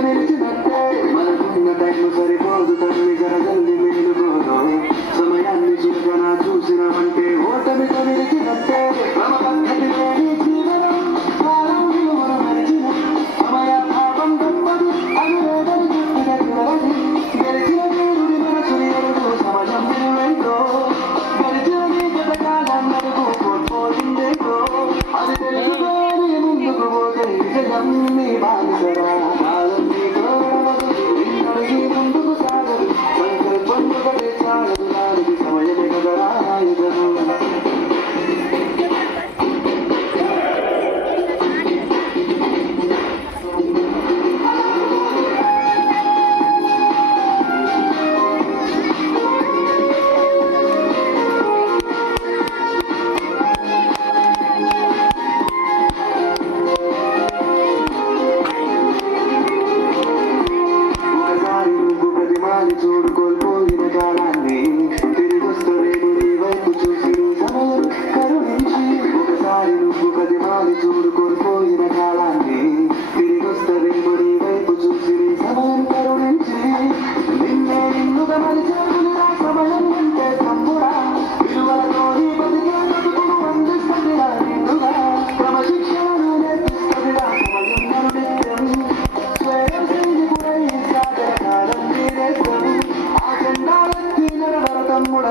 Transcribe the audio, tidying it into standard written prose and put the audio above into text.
నిలిచినట్టే మనకున్న టైం సరిపోదు తల్లి జరగల్ని మేలుకోదు సమయాన్ని చురుకన చూసినవంటే ఓటమితో నిలిచినట్టే క్రమ పద్ధతి లేని జీవనం కాలం విలువను మరిచిన సమయ భావం గొప్పది అనువేదన గుర్తుగలది గెలిచిన వీరుడి మనసుని ఎరుగు సమయం విలువైతో గెలిచిన నీ గత కాలం నడుగు కోల్పోయిందేతో అది తెలుసుకొని ముందుకు పోతే విజయం నీ బాధిసరా కాలం నీతో నిన్నడిగి ముందుకు సాగదు సంకల్పం ఒకటే చాలదు దానికి సమయమే కదరా ఆయుధము చూడు కోల్పోయిన కాలాన్ని తిరిగొస్తలేము నీ వైపు చూసి నీ సమయం కరుణించి ఒకసారి నువ్వు కదిమాలి చూడు కోల్పోయిన కాలాన్ని తిరిగొస్తలేము నీ వైపు చూసి నీ సమయం కరుణించి నిన్నే నిన్నుగా మరిచేకునిరా సమయం అంటే తమ్ముడా విలువలతో నీ బతికే బతుకును అందిస్తుందిరా నిన్నుగా క్రమశిక్షణను నేర్పిస్తుందిరా సమయం నరునిత్యం స్వయం సైనికుడై సాగర కాలం తమ్ముడ